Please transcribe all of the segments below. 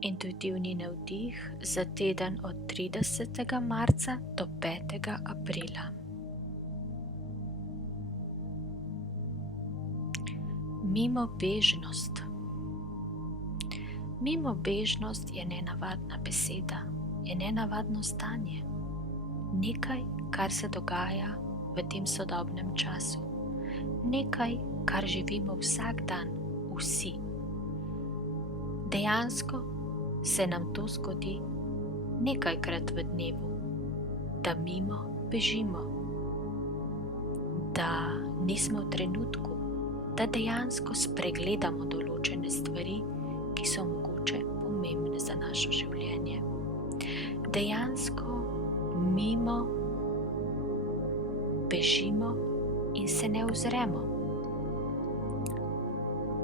Intuitivni navdih za teden od 30. marca do 5. aprila. Mimobežnost. Mimobežnost je nenavadna beseda, je nenavadno stanje. Nekaj, kar se dogaja v tem sodobnem času. Nekaj, kar živimo vsak dan, vsi. Dejansko se nam to zgodi nekajkrat v dnevu, da mimo bežimo, da nismo v trenutku, da dejansko spregledamo določene stvari, ki so mogoče pomembne za naše življenje. Dejansko mimo bežimo in se ne ozremo.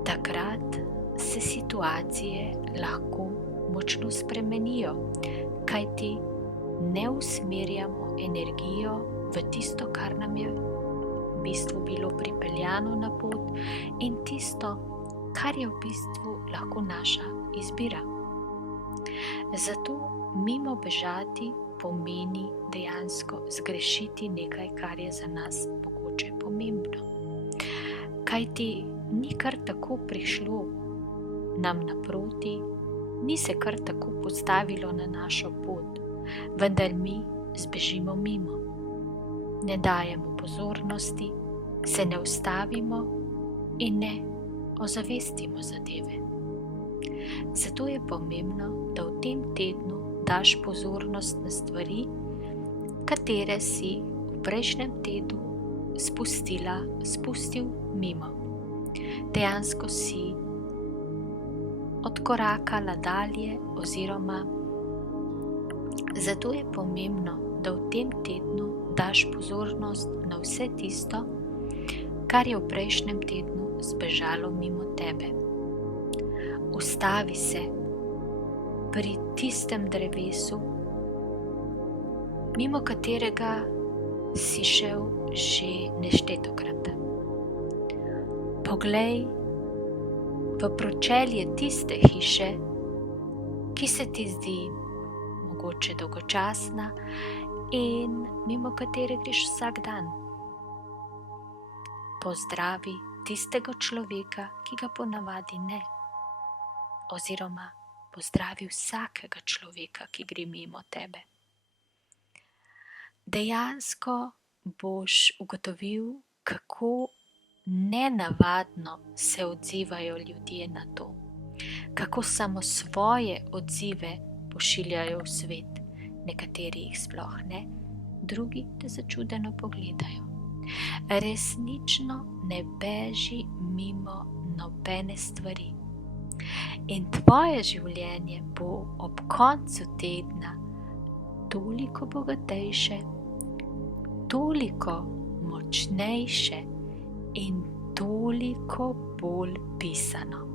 Takrat se situacije lahko močno spremenijo, kajti ne usmerjamo energijo v tisto, kar nam je v bistvu bilo pripeljano na pot in tisto, kar je v bistvu lahko naša izbira. Zato mimo bežati pomeni dejansko zgrešiti nekaj, kar je za nas mogoče pomembno. Kajti ni kar tako prišlo nam naproti, ni se kar tako postavilo na našo pot, vendar mi zbežimo mimo. Ne dajemo pozornosti, se ne ustavimo in ne ozavestimo zadeve. Zato je pomembno, da v tem tednu daš pozornost na stvari, katere si v prejšnjem tednu spustil mimo. Dejansko si odkorakala dalje oziroma zato je pomembno, da v tem tednu daš pozornost na vse tisto, kar je v prejšnjem tednu zbežalo mimo tebe. Ustavi se pri tistem drevesu, mimo katerega si šel že neštetokrat. Poglej v pročelje tiste hiše, ki se ti zdi mogoče dolgočasna in mimo katere greš vsak dan. Pozdravi tistega človeka, ki ga ponavadi ne, oziroma pozdravi vsakega človeka, ki gre mimo tebe. Dejansko boš ugotovil, kako nenavadno se odzivajo ljudje na to, kako samo svoje odzive pošiljajo v svet. Nekateri jih sploh ne, drugi te začudeno pogledajo. Resnično ne beži mimo nobene stvari. In tvoje življenje bo ob koncu tedna toliko bogatejše, toliko močnejše in toliko bolj pisano.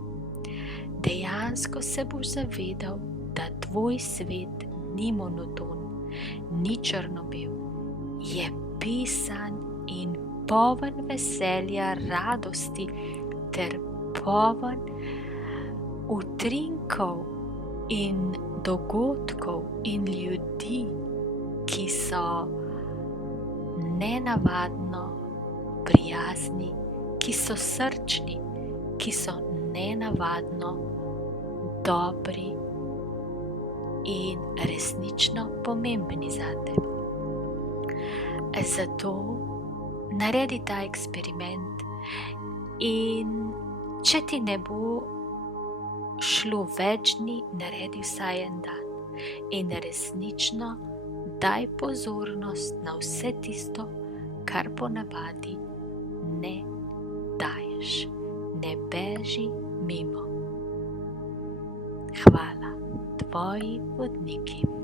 Dejansko se boš zavedal, da tvoj svet ni monoton, ni črno-bel, je pisan in poln veselja, radosti ter poln utrinkov in dogodkov in ljudi, ki so nenavadno prijazni, ki so srčni, ki so nenavadno dobri in resnično pomembni zate. Zato naredi ta eksperiment in če ti ne bo šlo več dni, naredi vsaj en dan in resnično daj pozornost na vse tisto, kar ponavadi ne daješ. Ne beži mimo. Hvala, tvoji vodniki.